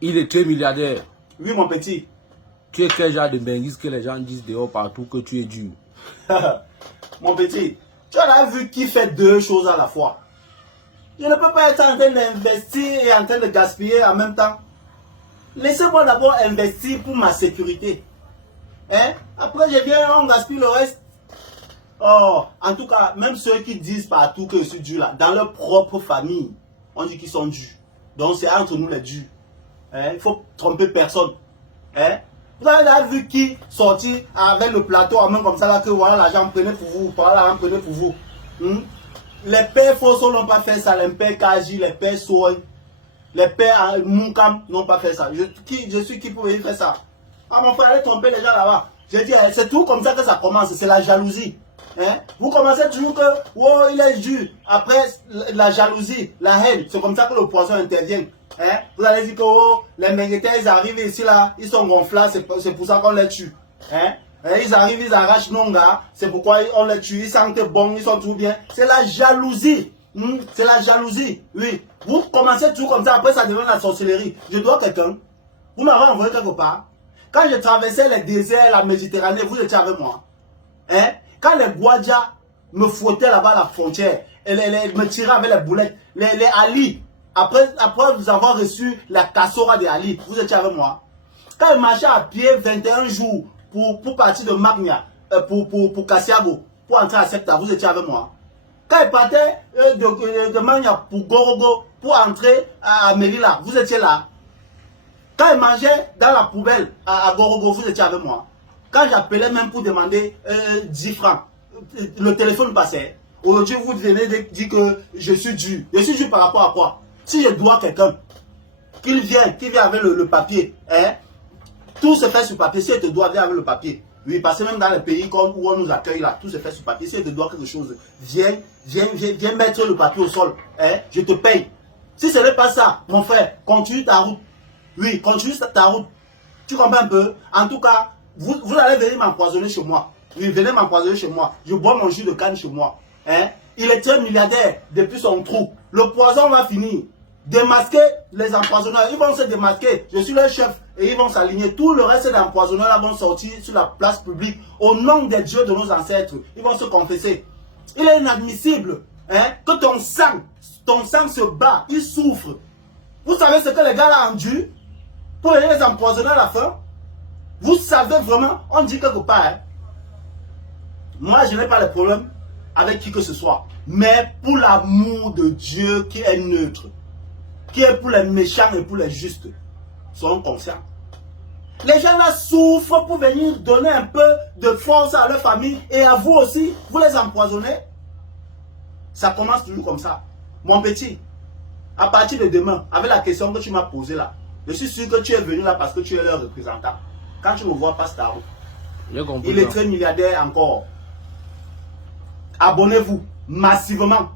Il est très milliardaire. Oui, mon petit. Tu es quel genre de benguise que les gens disent dehors partout que tu es dur? Mon petit, tu as vu qui fait deux choses à la fois. Je ne peux pas être en train d'investir et en train de gaspiller en même temps. Laissez-moi d'abord investir pour ma sécurité. Hein? Après, je viens, on gaspille le reste. Oh, en tout cas, même ceux qui disent partout que je suis dur là, dans leur propre famille, on dit qu'ils sont durs. Donc c'est entre nous les durs. Hein? Il ne faut tromper personne. Hein? Vous avez vu qui sortit avec le plateau en main comme ça là, que voilà l'argent prenez pour vous, voilà l'argent prenez pour vous. Les pères Fosso n'ont pas fait ça, les pères Kaji, les pères Soy, les pères Moukam n'ont pas fait ça. Je suis qui pour venir faire ça? Ah mon frère, allez tromper les gens là-bas. Je dis, c'est tout comme ça que ça commence, c'est la jalousie. Hein? Vous commencez toujours que, oh, il est dur. Après, la jalousie, la haine, c'est comme ça que le poison intervient. Hein? Vous allez dire que, oh, les Menguetais, ils arrivent ici là, ils sont gonflés, c'est pour ça qu'on les tue. Hein? Et ils arrivent, ils arrachent Nonga, c'est pourquoi on les tue, ils sentent bon, ils sont tout bien. C'est la jalousie. C'est la jalousie, oui. Vous commencez toujours comme ça, après ça devient la sorcellerie. Je dois quelqu'un. Vous m'avez envoyé quelque part. Quand je traversais les déserts, la Méditerranée, vous étiez avec moi. Hein? Quand les Gwadja me fouettaient là-bas à la frontière, et me tiraient avec les boulettes, les Ali, après vous avoir reçu la cassora des Ali, vous étiez avec moi. Quand ils marchaient à pied 21 jours pour partir de Magna, pour Kassiago, pour entrer à Septa, vous étiez avec moi. Quand ils partaient de Magna pour Gorogo, pour entrer à Merila, vous étiez là. Quand ils mangeaient dans la poubelle à Gorogo, vous étiez avec moi. Quand j'appelais même pour demander 10 francs, le téléphone passait. Aujourd'hui, vous venez de dire que je suis dur. Je suis dur par rapport à quoi? Si je dois quelqu'un, qu'il vient avec le papier, hein? Tout se fait sur papier. Si je te dois, viens avec le papier. Oui, parce que même dans les pays comme où on nous accueille là, tout se fait sur papier. Si je te dois quelque chose, viens mettre le papier au sol. Hein? Je te paye. Si ce n'est pas ça, mon frère, continue ta route. Oui, continue ta route. Tu comprends un peu? En tout cas, vous allez venir m'empoisonner chez moi. Oui, venez m'empoisonner chez moi. Je bois mon jus de canne chez moi. Hein? Il est très milliardaire depuis son trou. Le poison va finir. Démasquer les empoisonneurs. Ils vont se démasquer. Je suis leur chef et ils vont s'aligner. Tout le reste des empoisonneurs vont sortir sur la place publique au nom des dieux de nos ancêtres. Ils vont se confesser. Il est inadmissible, hein, que ton sang se bat. Il souffre. Vous savez ce que les gars là endurent pour les empoisonner à la fin? Vous savez vraiment, on dit quelque part, hein? Moi je n'ai pas de problème avec qui que ce soit, mais pour l'amour de Dieu qui est neutre, qui est pour les méchants et pour les justes, soyons conscients. Les gens là souffrent pour venir donner un peu de force à leur famille et à vous aussi, vous les empoisonnez. Ça commence toujours comme ça. Mon petit, à partir de demain, avec la question que tu m'as posée là, je suis sûr que tu es venu là parce que tu es leur représentant. Quand tu me vois, passe ta route. Il est très milliardaire encore. Abonnez-vous massivement.